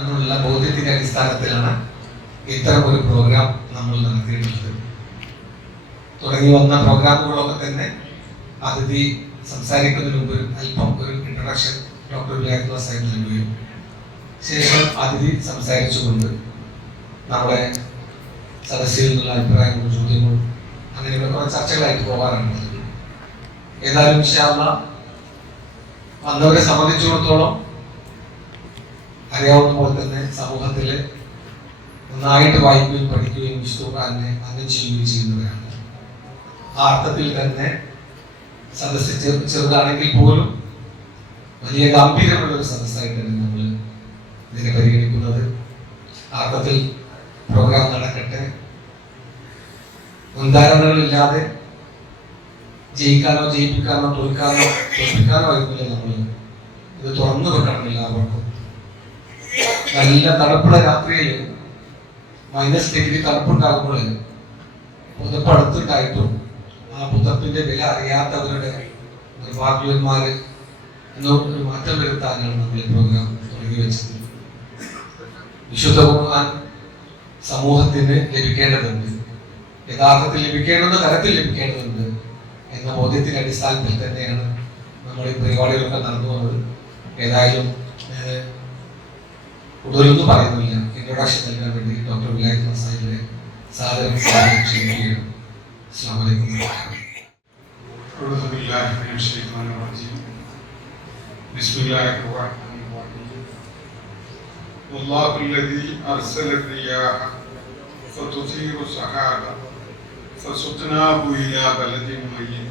എന്നുള്ള ബോധ്യത്തിന്റെ അടിസ്ഥാനത്തിലാണ് ഇത്തരം ഒരു പ്രോഗ്രാം നമ്മൾ നടത്തിയിട്ടുള്ളത്. തുടങ്ങി വന്ന പ്രോഗ്രാമുകളൊക്കെ തന്നെ അതിഥി സംസാരിക്കുന്നതിന് മുമ്പ് അല്പം ഒരു ഇൻട്രൊഡക്ഷൻ ഡോക്ടർ വിലായത്ത് സാഹിബ് നൽകുകയും ശേഷം അതിഥി സംസാരിച്ചുകൊണ്ട് നമ്മുടെ സദസ്സിൽ നിന്നുള്ള അഭിപ്രായങ്ങളും ചോദ്യങ്ങളും അങ്ങനെയുള്ള കുറെ ചർച്ചകളായിട്ട് പോകാറുണ്ട്. ഏതായാലും ഇൻഷാ അല്ലാഹ് വന്നവരെ സംബന്ധിച്ചിടത്തോളം അറിയാവുന്ന പോലെ തന്നെ സമൂഹത്തില് നന്നായിട്ട് വായിക്കുകയും പഠിക്കുകയും വിശുദ്ധനെ അങ്ങനെ ചെയ്യുകയും ചെയ്യുന്നവരാണ്. ആ അർത്ഥത്തിൽ തന്നെ സദസ്സ് ചെറുതാണെങ്കിൽ പോലും വലിയ ഗംഭീരമുള്ള ഒരു സദസ്സായിട്ടാണ് നമ്മൾ ഇതിനെ പരിഗണിക്കുന്നത്. ആ അർത്ഥത്തിൽ പ്രോഗ്രാം നടക്കട്ടെ. മുൻധാരണകളില്ലാതെ ജയിക്കാനോ ജയിപ്പിക്കാനോ തോൽപ്പിക്കാനോ ആയിരുന്നില്ല നമ്മൾ ഇത് തുറന്നു വെക്കണം. എല്ലാവർക്കും നല്ല തണുപ്പുള്ള രാത്രിയിൽ -डिग्री തണുപ്പുണ്ടാകുമ്പോൾ പുതപ്പടുത്തുണ്ടായിട്ടും ആ പുതപ്പിന്റെ വില അറിയാത്തവരുടെ നിർഭാഗ്യവന്മാര് എന്നൊരു മാറ്റം വരുത്താനാണ് നമ്മൾ ഈ പ്രോഗ്രാം തുടങ്ങി വെച്ചത്. വിശുദ്ധ ഖുർആൻ സമൂഹത്തിന് ലഭിക്കേണ്ടതുണ്ട്, യഥാർത്ഥത്തിൽ ലഭിക്കേണ്ടുന്ന തരത്തിൽ ലഭിക്കേണ്ടതുണ്ട് എന്ന ബോധ്യത്തിന്റെ അടിസ്ഥാനത്തിൽ തന്നെയാണ് നമ്മൾ ഈ പരിപാടികളൊക്കെ നടന്നു വന്നത്. ഏതായാലും കൂടുതലൊന്നും പറയുന്നില്ല. ഇൻട്രൊഡക്ഷൻ നൽകാൻ വേണ്ടി ഡോക്ടർ വിലായത്ത് സാഹിബിനെ സാദരം ക്ഷണിക്കുകയാണ്. അസ്സലാമു അലൈക്കും. والله الذي أرسل الرياح فتثير سحابا فسقناه إلى بلد ميت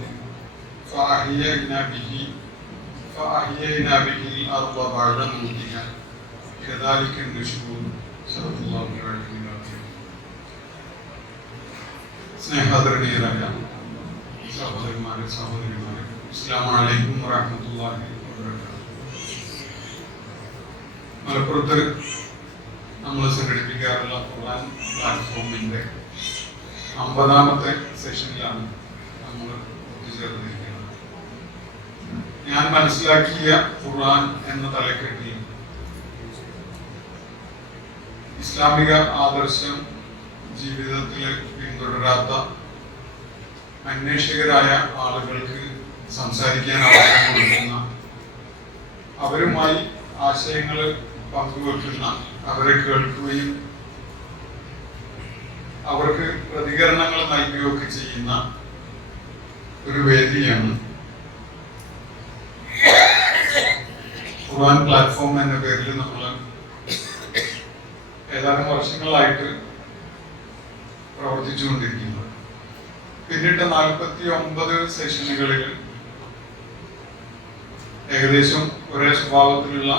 فأحيينا به الأرض بعد موتها كذلك النشور. صدق الله العلي العظيم. സ്നേഹാദരണീയരായ സഹോദരന്മാരെ സഹോദരിമാരെ, അസ്സലാമു അലൈക്കും വറഹ്മത്തുള്ളാഹി വബറകാതുഹു. മലപ്പുറത്ത് നമ്മൾ സംഘടിപ്പിക്കാറുള്ള ഖുർആൻ പ്ലാറ്റ്ഫോമിന്റെ 50ാമത്തെ സെഷനിലാണ് നമ്മൾ ഒത്തുചേർന്നിരിക്കുന്നത്. ഞാൻ മനസ്സിലാക്കിയ ഖുർആൻ എന്ന തലക്കെട്ടിൽ ഇസ്ലാമിക ആദർശം ജീവിതത്തിൽ പിന്തുടരാത്ത അന്വേഷകരായ ആളുകൾക്ക് സംസാരിക്കാൻ അവസരം കൊടുക്കുന്ന, അവരുമായി ആശയങ്ങൾ പങ്കുവെക്കുന്ന, അവരെ കേൾക്കുകയും അവർക്ക് പ്രതികരണങ്ങൾ നൽകുകയൊക്കെ ചെയ്യുന്ന ഒരു വേദിയാണ് ഖുർആൻ പ്ലാറ്റ്ഫോം എന്ന പേരിൽ നമ്മൾ ഏതാനും വർഷങ്ങളായിട്ട് പ്രവർത്തിച്ചുകൊണ്ടിരിക്കുന്നത്. പിന്നിട്ട് 49 സെഷനുകളിൽ ഏകദേശം ഒരേ സ്വഭാവത്തിലുള്ള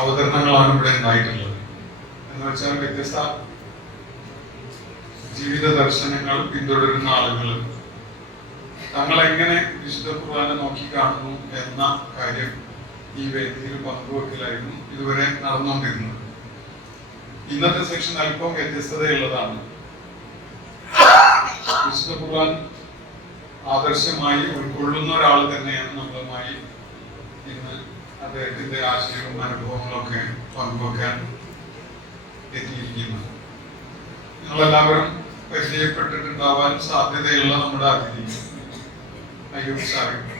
അവതരണങ്ങളാണ് ഇവിടെ ഉണ്ടായിട്ടുള്ളത്. എന്ന് വെച്ചാൽ വ്യത്യസ്ത ജീവിത ദർശനങ്ങൾ പിന്തുടരുന്ന ആളുകൾ തങ്ങളെങ്ങനെ വിശുദ്ധ ഖുർആനെ നോക്കിക്കാണുന്നു എന്ന കാര്യം ഈ വേദിയിൽ പങ്കുവെക്കലായിരുന്നു ഇതുവരെ നടന്നുകൊണ്ടിരുന്നത്. ഇന്നത്തെ സെക്ഷൻ അല്പം വ്യത്യസ്തതയുള്ളതാണ്. വിശുദ്ധ ഖുർആൻ ആദർശമായി ഉൾക്കൊള്ളുന്ന ഒരാൾ തന്നെയാണ് നമ്മളുമായി ഇന്ന് അദ്ദേഹത്തിന്റെ ആശയവും അനുഭവങ്ങളൊക്കെ പങ്കുവെക്കാൻ എത്തിയിരിക്കുന്നത്. നിങ്ങളെല്ലാവരും പരിചയപ്പെട്ടിട്ടുണ്ടാവാൻ സാധ്യതയുള്ള നമ്മുടെ അതിഥി അയ്യൂബ് സാഹിബ്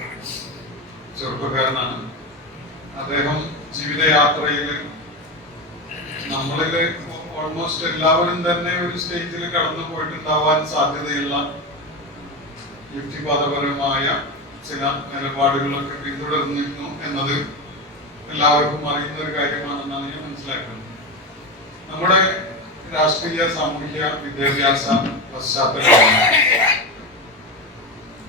ചെറുപ്പക്കാരനാണ്. അദ്ദേഹം ജീവിതയാത്രയിൽ നമ്മളില് ഓൾമോസ്റ്റ് എല്ലാവരും തന്നെ ഒരു സ്റ്റേജിൽ കടന്നു പോയിട്ടുണ്ടാവാൻ സാധ്യതയുള്ള യുക്തിവാദപരമായ ചില നിലപാടുകളൊക്കെ പിന്തുടർന്നിരുന്നു എന്നത് എല്ലാവർക്കും അറിയുന്ന ഒരു കാര്യമാണെന്നാണ് ഞാൻ മനസ്സിലാക്കുന്നത്. നമ്മുടെ രാഷ്ട്രീയ സാമൂഹ്യ വിദ്യാഭ്യാസ പശ്ചാത്തലം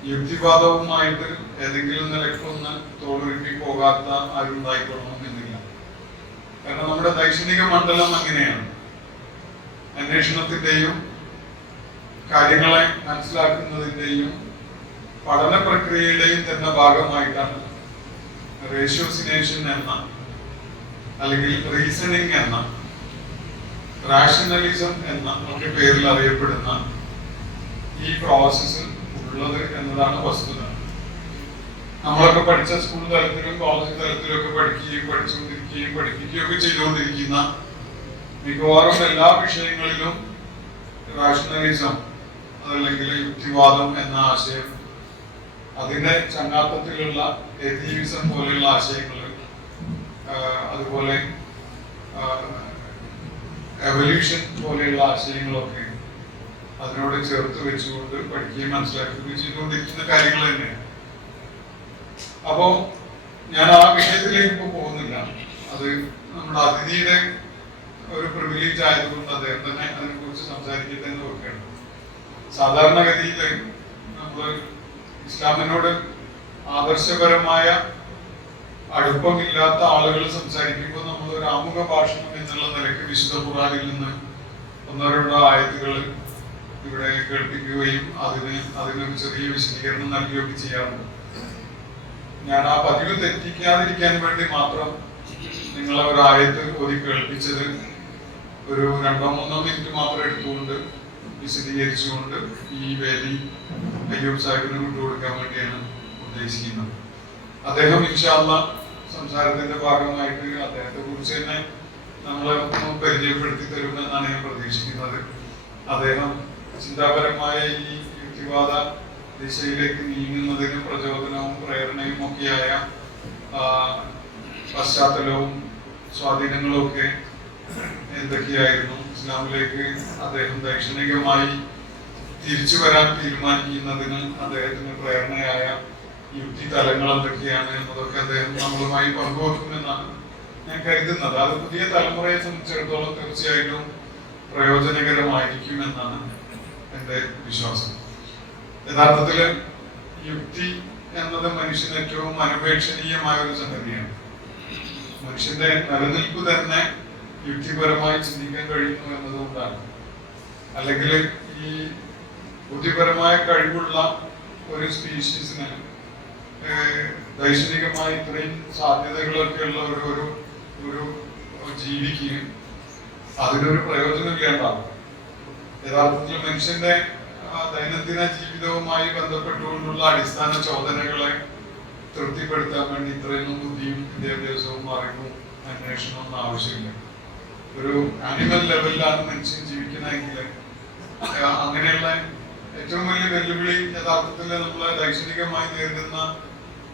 യുക്തിവാദവുമായിട്ട് ഏതെങ്കിലും നിലക്കൊന്ന് തോളുരുട്ടി പോകാത്ത ആരുണ്ടായിക്കൊള്ളണമെന്നില്ല. കാരണം നമ്മുടെ ദൈക്ഷണിക മണ്ഡലം അങ്ങനെയാണ്. അന്വേഷണത്തിന്റെയും കാര്യങ്ങളെ മനസ്സിലാക്കുന്നതിന്റെയും പഠന പ്രക്രിയയുടെയും തന്നെ ഭാഗമായിട്ടാണ് റേഷ്യോസിനേഷൻ എന്ന, അല്ലെങ്കിൽ റീസണിങ് എന്ന, റാഷണലിസം എന്ന ഒക്കെ പേരിൽ അറിയപ്പെടുന്ന ഈ പ്രോസസ്സ് ഉള്ളത് എന്നതാണ് വസ്തുത. നമ്മളൊക്കെ പഠിച്ച സ്കൂൾ തലത്തിലും കോളേജ് തലത്തിലും ഒക്കെ പഠിച്ചുകൊണ്ടിരിക്കുകയും പഠിപ്പിക്കുകയും ഒക്കെ ചെയ്തുകൊണ്ടിരിക്കുന്ന മിക്കവാറും എല്ലാ വിഷയങ്ങളിലും റാഷണലിസം അതല്ലെങ്കിൽ യുക്തിവാദം എന്ന ആശയം, അതിന്റെ ചങ്ങാത്തത്തിലുള്ള എഥീവിസം പോലെയുള്ള ആശയങ്ങൾ, അതുപോലെ എവല്യൂഷൻ പോലെയുള്ള ആശയങ്ങളൊക്കെ അതിനോട് ചേർത്ത് വെച്ചുകൊണ്ട് പഠിക്കുകയും മനസ്സിലാക്കുകയും ചെയ്തുകൊണ്ടിരിക്കുന്ന കാര്യങ്ങൾ തന്നെയാണ്. അപ്പോ ഞാൻ ആ വിഷയത്തിലേക്ക് ഇപ്പോൾ പോകുന്നില്ല. അത് നമ്മുടെ അതിഥിയുടെ ഒരു പ്രിവിലേജ് ആയതുകൊണ്ട് അദ്ദേഹം തന്നെ അതിനെ കുറിച്ച് സംസാരിക്കട്ടെ എന്ന് നോക്കുകയാണ്. സാധാരണഗതിയിൽ നമ്മൾ ഇസ്ലാമിനോട് ആദർശപരമായ അടുപ്പമില്ലാത്ത ആളുകൾ സംസാരിക്കുമ്പോൾ നമ്മൾ ഒരു ആമുഖ ഭാഷണം എന്നുള്ള നിലയ്ക്ക് വിശുദ്ധ ഖുർആനിൽ നിന്ന് ഒന്നോ രണ്ടോ ആയത്തുകൾ ഇവിടെ കേൾപ്പിക്കുകയും അതിനൊരു ചെറിയ വിശദീകരണം നൽകുകയൊക്കെ ചെയ്യാറുണ്ട്. ഞാൻ ആ പതിവ് തെറ്റിക്കാതിരിക്കാൻ വേണ്ടി മാത്രം നിങ്ങളെ ഒരു ആയത്ത് ഓതി കേൾപ്പിച്ചത് ഒരു 2-3 മിനിറ്റ് മാത്രം എടുത്തുകൊണ്ട് വിശദീകരിച്ചുകൊണ്ട് ഈ വേദി അയ്യൂബ് സാഹിബിന് വിട്ടുകൊടുക്കാൻ വേണ്ടിയാണ് ഉദ്ദേശിക്കുന്നത്. അദ്ദേഹം ഇൻഷാ അല്ലാഹ് സംസാരത്തിന്റെ ഭാഗമായിട്ട് അദ്ദേഹത്തെ കുറിച്ച് തന്നെ നമ്മളെ പരിചയപ്പെടുത്തി തരുമെന്നാണ് ഞാൻ പ്രതീക്ഷിക്കുന്നത്. അദ്ദേഹം ചിന്താപരമായ ഈ യുക്തിവാദ ദിശയിലേക്ക് നീങ്ങുന്നതിന് പ്രചോദനവും പ്രേരണയും ഒക്കെയായ പശ്ചാത്തലവും സ്വാധീനങ്ങളും ഒക്കെ എന്തൊക്കെയായിരുന്നു, ഇസ്ലാമിലേക്ക് അദ്ദേഹം ദൈക്ഷണികമായി തിരിച്ചു വരാൻ തീരുമാനിക്കുന്നതിന് അദ്ദേഹത്തിന് പ്രേരണയായ യുക്തി തലങ്ങൾ എന്തൊക്കെയാണ് എന്നതൊക്കെ അദ്ദേഹം നമ്മളുമായി പങ്കുവെക്കുമെന്നാണ് ഞാൻ കരുതുന്നത്. അത് പുതിയ തലമുറയെ സംബന്ധിച്ചിടത്തോളം തീർച്ചയായിട്ടും പ്രയോജനകരമായിരിക്കും എന്നാണ് എൻ്റെ വിശ്വാസം. യഥാർത്ഥത്തില് യുക്തി എന്നത് മനുഷ്യന് ഏറ്റവും അനപേക്ഷണീയമായ ഒരു സംഗതിയാണ്. മനുഷ്യന്റെ നിലനിൽപ്പ് തന്നെ യുക്തിപരമായി ചിന്തിക്കാൻ കഴിയുന്നു എന്നതുകൊണ്ടാണ്. അല്ലെങ്കിൽ ഈ ബുദ്ധിപരമായ കഴിവുള്ള ഒരു സ്പീഷീസിന് ദൈക്ഷണികമായി ഇത്രയും സാധ്യതകളൊക്കെ ഉള്ള ഒരു ജീവിക്ക് അതിനൊരു പ്രയോജനം ഇല്ലാണ്ടാവും. യഥാർത്ഥത്തിൽ മനുഷ്യന്റെ ദൈനംദിന ജീവിതവുമായി ബന്ധപ്പെട്ടുകൊണ്ടുള്ള അടിസ്ഥാന ചോദനകളെ തൃപ്തിപ്പെടുത്താൻ വേണ്ടി ഇത്രയൊന്നും ബുദ്ധിയും വിദ്യാഭ്യാസവും അറിവും അന്വേഷണവും ഒന്നും ആവശ്യമില്ല. ഒരു ആനിമൽ ലെവലിലാണ് മനുഷ്യൻ ജീവിക്കുന്നതെങ്കിൽ അങ്ങനെയുള്ള ഏറ്റവും വലിയ വെല്ലുവിളി യഥാർത്ഥത്തിൽ നമ്മളെ ദൈക്ഷണികമായി നേരിടുന്ന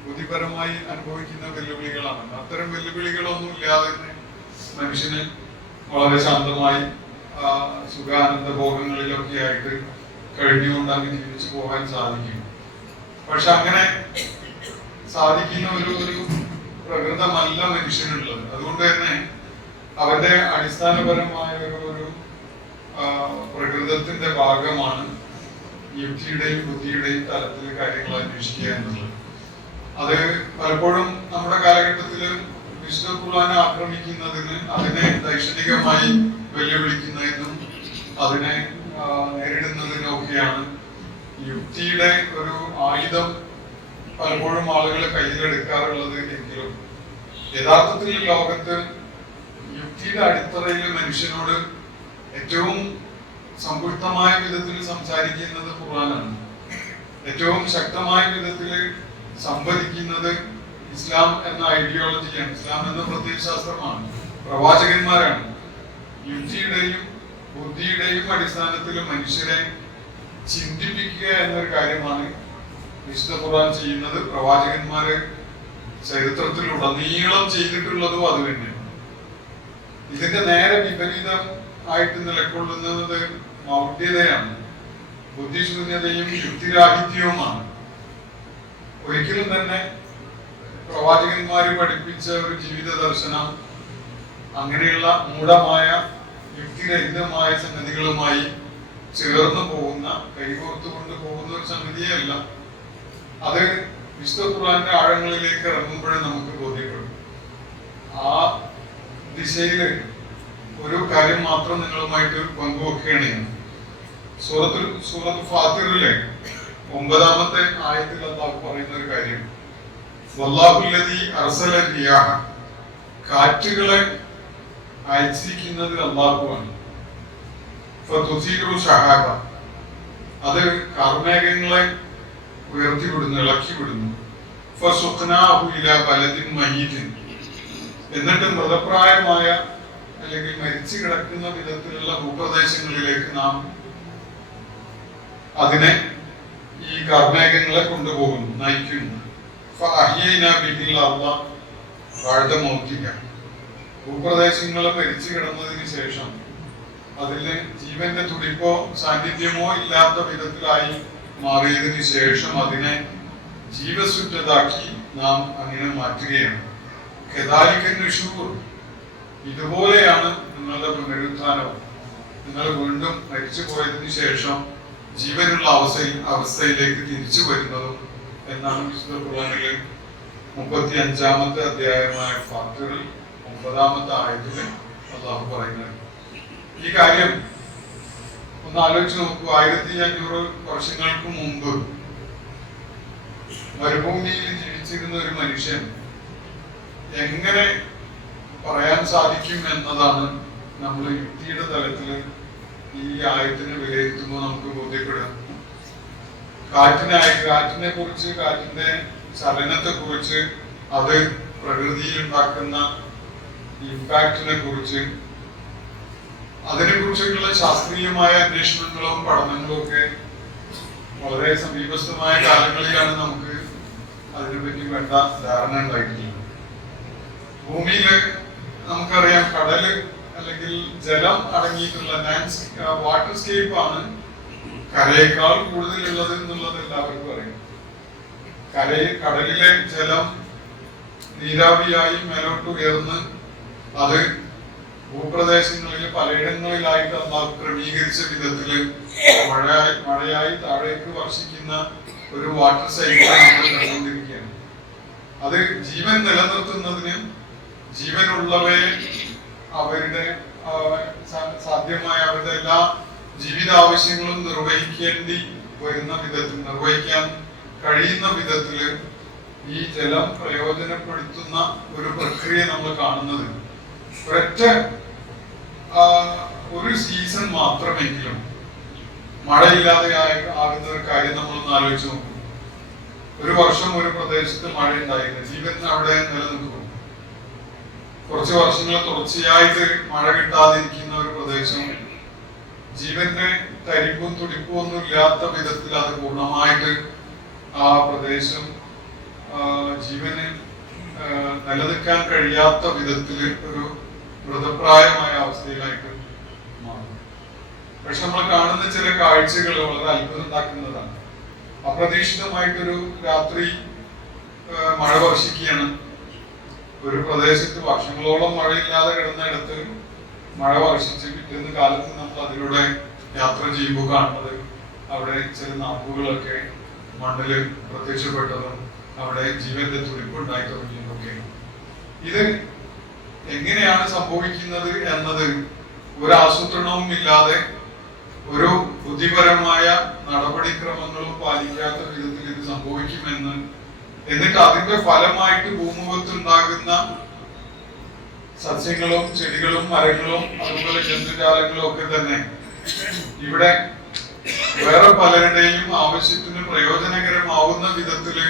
ബുദ്ധിപരമായി അനുഭവിക്കുന്ന വെല്ലുവിളികളാണ്. അത്തരം വെല്ലുവിളികളൊന്നും ഇല്ലാതെ തന്നെ മനുഷ്യന് വളരെ ശാന്തമായി സുഖാനന്ദ ഭോഗങ്ങളിലൊക്കെ ആയിട്ട് കഴിഞ്ഞുകൊണ്ട് അങ്ങ് ജീവിച്ചു പോകാൻ സാധിക്കും. പക്ഷെ അങ്ങനെ സാധിക്കുന്ന ഒരു പ്രകൃതമല്ല മനുഷ്യനുള്ളത്. അതുകൊണ്ട് തന്നെ അവന്റെ അടിസ്ഥാനപരമായ ഒരു പ്രകൃതത്തിന്റെ ഭാഗമാണ് യുക്തിയുടെയും ബുദ്ധിയുടെയും തലത്തിൽ കാര്യങ്ങൾ അന്വേഷിക്കുക എന്നുള്ളത്. അത് പലപ്പോഴും നമ്മുടെ കാലഘട്ടത്തില് വിശുദ്ധ ഖുർആനെ ആക്രമിക്കുന്നതിന്, അതിനെ ദൈക്ഷണികമായി വെല്ലുവിളിക്കുന്നതിനും അതിനെ നേരിടുന്നതിനൊക്കെയാണ് യുക്തിയുടെ ഒരു ആയുധം പലപ്പോഴും ആളുകൾ കയ്യിലെടുക്കാറുള്ളത്. എങ്കിലും യഥാർത്ഥത്തിൽ ലോകത്ത് യുക്തിയുടെ അടിത്തറയിൽ മനുഷ്യനോട് ഏറ്റവും സമ്പുഷ്ടമായ വിധത്തിൽ സംസാരിക്കുന്നത് ഖുർആനാണ്. ഏറ്റവും ശക്തമായ വിധത്തിൽ സംവദിക്കുന്നത് ഇസ്ലാം എന്ന ഐഡിയോളജിയാണ്, ഇസ്ലാം എന്ന പ്രത്യയശാസ്ത്രമാണ്, പ്രവാചകന്മാരാണ്. യുക്തിയുടെയും ബുദ്ധിയുടെയും അടിസ്ഥാനത്തിൽ മനുഷ്യരെ ചിന്തിപ്പിക്കുക എന്നൊരു കാര്യമാണ് വിശുദ്ധ ഖുർആൻ ചെയ്യുന്നത്. പ്രവാചകന്മാര് ചരിത്രത്തിൽ ഉടനീളം ചെയ്തിട്ടുള്ളതും അത് തന്നെയാണ്. ഇതിന്റെ നേരെ വിപരീതം ആയിട്ട് നിലകൊള്ളുന്നത് മൗഢ്യതയാണ്, ബുദ്ധിശൂന്യതയും യുക്തിരാഹിത്യവുമാണ്. ഒരിക്കലും തന്നെ പ്രവാചകന്മാര് പഠിപ്പിച്ച ഒരു ജീവിത ദർശനം അങ്ങനെയുള്ള മൂഢമായ യുക്തിരഹിതമായ സംഗതികളുമായി ചേർന്ന് പോകുന്ന, കൈകോർത്തുകൊണ്ട് പോകുന്ന ഒരു സംഗതിയല്ല. അത് വിശുദ്ധ ഖുർആന്റെ ആഴങ്ങളിലേക്ക് ഇറങ്ങുമ്പോഴേ നമുക്ക് ബോധ്യപ്പെടും. ആ ദിശയില് ഒരു കാര്യം മാത്രം നിങ്ങളുമായിട്ട് പങ്കുവെക്കുകയാണ് ഞാൻ. സൂറത്ത് ഫാത്തിറിലെ 9-ാമത്തെ ആയത്തിൽ അല്ലാഹു പറയുന്ന ഒരു കാര്യം, വല്ലാഹുല്ലദീ അർസല റിയാഹ, കാറ്റുകളെ അയച്ചിരിക്കുന്നത് അല്ലാഹുവാണ്. ഫതുസീറു സഹാബ, അത് കാർമേഘങ്ങളെ ഉയർത്തിവിടുന്നു, ഇളക്കി വിടുന്നു. എന്നിട്ട് മൃതപ്രായമായ അല്ലെങ്കിൽ മരിച്ചു കിടക്കുന്ന വിധത്തിലുള്ള ഭൂപ്രദേശങ്ങളിലേക്ക് നാം അതിനെ ഈ കർമ്മേഘങ്ങളെ കൊണ്ടുപോകുന്നു, നയിക്കുന്നു. ഭൂപ്രദേശങ്ങളെ മരിച്ചു കിടന്നതിന് ശേഷം അതിന് ജീവന്റെ തുടിപ്പോ സാന്നിധ്യമോ ഇല്ലാത്ത വിധത്തിലായി മാറിയതിനു ശേഷം അതിനെ ജീവസുറ്റതാക്കി നാം അങ്ങനെ മാറ്റുകയാണ്. ഇതുപോലെയാണ് നിങ്ങളുടെ പുനരുത്ഥാനവും. നിങ്ങൾ വീണ്ടും മരിച്ചു പോയതിനു ശേഷം ജീവനുള്ള അവസ്ഥയിലേക്ക് തിരിച്ചു വരുന്നതും എന്നാണ് വിശുദ്ധ ഖുർആനിലെ 35-ാമത്തെ അധ്യായമായ ഫാത്തിറിൽ 9-ാമത്തെ ആയത്തില് അല്ലാഹു പറയുന്നത്. ഈ കാര്യം ഒന്ന് ആലോചിച്ച് നോക്കൂ. 1500 വർഷങ്ങൾക്ക് മുമ്പ് മരുഭൂമിയിൽ ജീവിച്ചിരുന്ന ഒരു മനുഷ്യൻ എങ്ങനെ പറയാൻ സാധിക്കും എന്നതാണ് നമ്മൾ യുക്തിയുടെ തലത്തില് ഈ ആയത്തിനെ വിലയിരുത്തുമ്പോൾ നമുക്ക് ബോധ്യപ്പെടുക. കാറ്റിനെ കുറിച്ച്, കാറ്റിന്റെ ചലനത്തെ കുറിച്ച്, അത് പ്രകൃതിയിൽ ഉണ്ടാക്കുന്ന ഇമ്പാക്റ്റിനെ കുറിച്ച്, അതിനെക്കുറിച്ചൊക്കെയുള്ള ശാസ്ത്രീയമായ അന്വേഷണങ്ങളും പഠനങ്ങളും ഒക്കെ വളരെ സമീപസ്ഥമായ കാലങ്ങളിലാണ് നമുക്ക് അതിനെപ്പറ്റി വേണ്ട ധാരണ ഉണ്ടായിട്ടുള്ളത്. ഭൂമിയില് നമുക്കറിയാം കടല് അല്ലെങ്കിൽ ജലം അടങ്ങിയിട്ടുള്ള വാട്ടർ സ്കേപ്പ് ആണ് കരയേക്കാൾ കൂടുതലുള്ളത് എന്നുള്ളത് എല്ലാവർക്കും അറിയാം. കടലിലെ ജലം നീരാവിയായി മേലോട്ട് ഉയർന്ന് അത് ഭൂപ്രദേശങ്ങളിൽ പലയിടങ്ങളിലായിട്ട് അള്ളാഹു ക്രമീകരിച്ച വിധത്തില് മഴയായി താഴേക്ക് വർഷിക്കുന്ന ഒരു വാട്ടർ സൈക്കിൾ നമ്മൾ കണ്ടുകൊണ്ടിരിക്കുകയാണ്. അത് ജീവൻ നിലനിർത്തുന്നതിന് ജീവനുള്ളവയെ അവരുടെ സാധ്യമായ അവരുടെ എല്ലാ ജീവിതാവശ്യങ്ങളും നിർവഹിക്കാൻ കഴിയുന്ന വിധത്തില് ഈ ജലം പ്രയോജനപ്പെടുത്തുന്ന ഒരു പ്രക്രിയ നമ്മൾ കാണുന്നത് ഒരു സീസൺ മാത്രമെങ്കിലും മഴയില്ലാതെ ആകുന്ന ഒരു കാര്യം നമ്മളൊന്ന് ആലോചിച്ച് നോക്കും. ഒരു വർഷം ഒരു പ്രദേശത്ത് മഴ ഉണ്ടായിരുന്നു, ജീവൻ അവിടെ നിലനിൽക്കും. കുറച്ച് വർഷങ്ങൾ തുടർച്ചയായിട്ട് മഴ കിട്ടാതിരിക്കുന്ന ഒരു പ്രദേശം ജീവന്റെ തരിപ്പും തുടിപ്പും ഒന്നും ഇല്ലാത്ത വിധത്തിൽ അത് പൂർണ്ണമായിട്ട് ആ പ്രദേശം ജീവന് നിലനിൽക്കാൻ കഴിയാത്ത വിധത്തില് ഒരു മൃതപ്രായമായ അവസ്ഥയിലായിട്ട് മാറും. പക്ഷെ നമ്മൾ കാണുന്ന ചില കാഴ്ചകൾ വളരെ അത്ഭുതം ഉണ്ടാക്കുന്നതാണ്. അപ്രതീക്ഷിതമായിട്ടൊരു രാത്രി മഴ വർഷിക്കുകയാണ്. ഒരു പ്രദേശത്ത് വർഷങ്ങളോളം മഴയില്ലാതെ കിടന്നിടത്ത് മഴ വർഷിച്ച് പിറ്റേന്ന് കാലത്ത് നമ്മൾ അതിലൂടെ യാത്ര ചെയ്യുമ്പോൾ കാണുന്നത് അവിടെ ചില നാമ്പുകളൊക്കെ മണ്ണില് പ്രത്യക്ഷപ്പെട്ടതും അവിടെ ജീവന്റെ തുടിപ്പുണ്ടായി തുടങ്ങിയതൊക്കെ. ഇത് എങ്ങനെയാണ് സംഭവിക്കുന്നത് എന്നത് ഒരു ആസൂത്രണവും ഇല്ലാതെ, ഒരു ബുദ്ധിപരമായ നടപടിക്രമങ്ങളും പാലിക്കാത്ത വിധത്തിൽ ഇത് സംഭവിക്കുമെന്ന്, എന്നിട്ട് അതിന്റെ ഫലമായിട്ട് ഭൂമുഖത്തുണ്ടാകുന്ന സസ്യങ്ങളും ചെടികളും മരങ്ങളും അതുപോലെ ജന്തുജാലങ്ങളും ഒക്കെ തന്നെ ഇവിടെ വേറെ പലരുടെയും ആവശ്യത്തിന് പ്രയോജനകരമാവുന്ന വിധത്തില്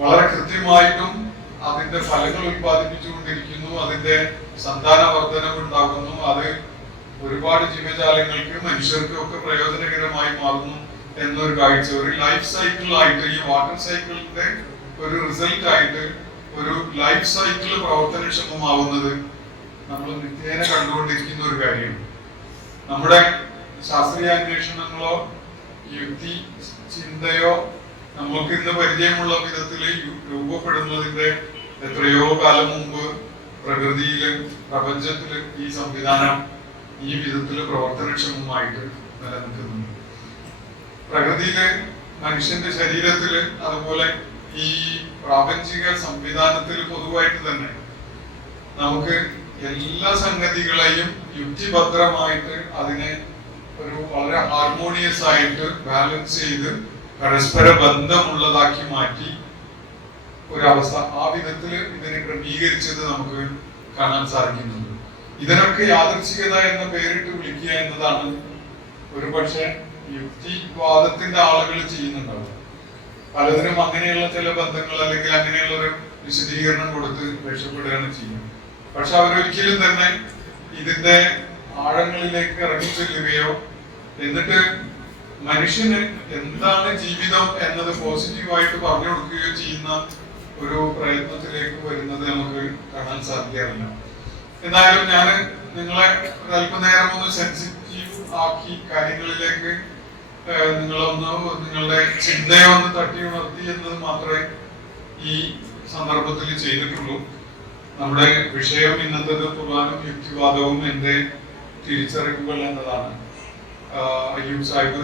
വളരെ കൃത്യമായിട്ടും അതിന്റെ ഫലങ്ങൾ ഉത്പാദിപ്പിച്ചുകൊണ്ടിരിക്കുന്നു. അതിന്റെ സന്താന വർധനവ് ഉണ്ടാകുന്നു. അത് ഒരുപാട് ജീവജാലങ്ങൾക്ക് മനുഷ്യർക്കും ഒക്കെ പ്രയോജനകരമായി മാറുന്നു എന്നൊരു കാഴ്ച, ഒരു ലൈഫ് സൈക്കിൾ ആയിട്ട്, ഈ വാട്ടർ സൈക്കിളിന്റെ ഒരു റിസൾട്ട് ആയിട്ട് ഒരു ലൈഫ് സൈക്കിൾ പ്രവർത്തനക്ഷമമാവുന്നത് നമ്മൾ നിത്യേന കണ്ടുകൊണ്ടിരിക്കുന്ന ഒരു കാര്യമാണ്. നമ്മുടെ ശാസ്ത്രീയ അന്വേഷണങ്ങളോ യുക്തി ചിന്തയോ നമുക്ക് ഇന്ന് പരിചയമുള്ള വിധത്തിൽ രൂപപ്പെടുന്നതിന്റെ എത്രയോ കാലം മുമ്പ് പ്രകൃതിയിലും പ്രപഞ്ചത്തിലും ഈ സംവിധാനം ഈ വിധത്തിൽ പ്രവർത്തനക്ഷമമായിട്ട് നിലനിൽക്കുന്നുണ്ട്. പ്രകൃതിയിലെ മനുഷ്യന്റെ ശരീരത്തില് അതുപോലെ ഈ പ്രാപഞ്ചിക സംവിധാനത്തിൽ പൊതുവായിട്ട് തന്നെ നമുക്ക് എല്ലാ സംഗതികളെയും യുക്തിഭദ്രമായിട്ട് അതിനെ ഒരു വളരെ ഹാർമോണിയസ് ആയിട്ട് ബാലൻസ് ചെയ്ത് പരസ്പര ബന്ധമുള്ളതാക്കി മാറ്റി ഒരവസ്ഥ, ആ വിധത്തില് ഇതിനെ ക്രമീകരിച്ചത് നമുക്ക് കാണാൻ സാധിക്കുന്നുണ്ട്. ഇതിനൊക്കെ യാദൃച്ഛികത എന്ന പേരിട്ട് വിളിക്കുക എന്നതാണ് ഒരു പക്ഷെ യുക്തിവാദത്തിന്റെ ആളുകൾ ചെയ്യുന്നുണ്ടാവും. പലതിനും അങ്ങനെയുള്ള ചില ബന്ധങ്ങൾ അല്ലെങ്കിൽ അങ്ങനെയുള്ള ഒരു വിശദീകരണം കൊടുത്ത് രക്ഷപ്പെടുകയാണ് ചെയ്യുന്നത്. പക്ഷെ അവരൊരിക്കലും തന്നെ ഇതിന്റെ ആഴങ്ങളിലേക്ക് ഇറങ്ങി ചെല്ലുകയോ എന്നിട്ട് മനുഷ്യന് എന്താണ് ജീവിതം എന്നത് പോസിറ്റീവായിട്ട് പറഞ്ഞു കൊടുക്കുകയോ ചെയ്യുന്ന ഒരു പ്രയത്നത്തിലേക്ക് വരുന്നത് നമുക്ക് കാണാൻ സാധിക്കാറില്ല. എന്നാലും ഞാൻ നിങ്ങളെ അല്പനേരം ഒന്ന് സെൻസിറ്റീവ് ആക്കി കാര്യങ്ങളിലേക്ക് നിങ്ങളുടെ ചിന്തയെ ഒന്ന് തട്ടി ഉണർത്തി എന്നത് മാത്രമേ ഈ സന്ദർഭത്തിൽ ചെയ്തിട്ടുള്ളൂ. നമ്മുടെ വിഷയം ഇന്നത്തേത് ഖുർആനും യുക്തിവാദവും എന്റെ തിരിച്ചറിവുകൾ എന്നതാണ്. അയ്യൂബ് സാഹിബ്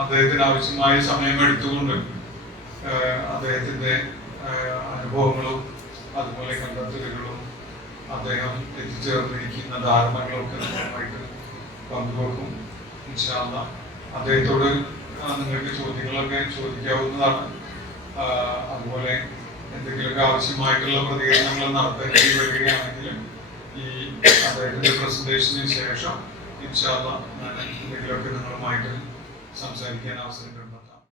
അദ്ദേഹത്തിന് ആവശ്യമായ സമയം എടുത്തുകൊണ്ട് അദ്ദേഹത്തിന്റെ അനുഭവങ്ങളും അതുപോലെ കണ്ടെത്തലുകളും അദ്ദേഹം എത്തിച്ചേർന്നിരിക്കുന്ന ധാരണകളൊക്കെ നമ്മളുമായിട്ട് പങ്കുവെക്കും. ഇൻഷാ അല്ലാഹ് അദ്ദേഹത്തോട് നിങ്ങൾക്ക് ചോദ്യങ്ങളൊക്കെ ചോദിക്കാവുന്നതാണ്. അതുപോലെ എന്തെങ്കിലുമൊക്കെ ആവശ്യമായിട്ടുള്ള പ്രതികരണങ്ങൾ നടത്തേണ്ടി വരികയാണെങ്കിൽ ഈ അദ്ദേഹത്തിന്റെ പ്രസന്റേഷന് ശേഷം ഇൻഷാ അല്ലാഹ് ഞാൻ എന്തെങ്കിലുമൊക്കെ നിങ്ങളുമായിട്ട് സംസാരിക്കാൻ അവസരം കണ്ടെത്താം.